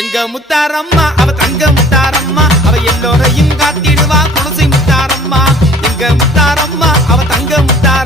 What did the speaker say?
எங்க முத்தாரம்மா அவ தங்க முத்தாரம்மா அவ எல்லோரையும் காத்திடுவா குலசை முத்தாரம்மா எங்க முத்தாரம்மா அவ தங்க முத்தாரம்மா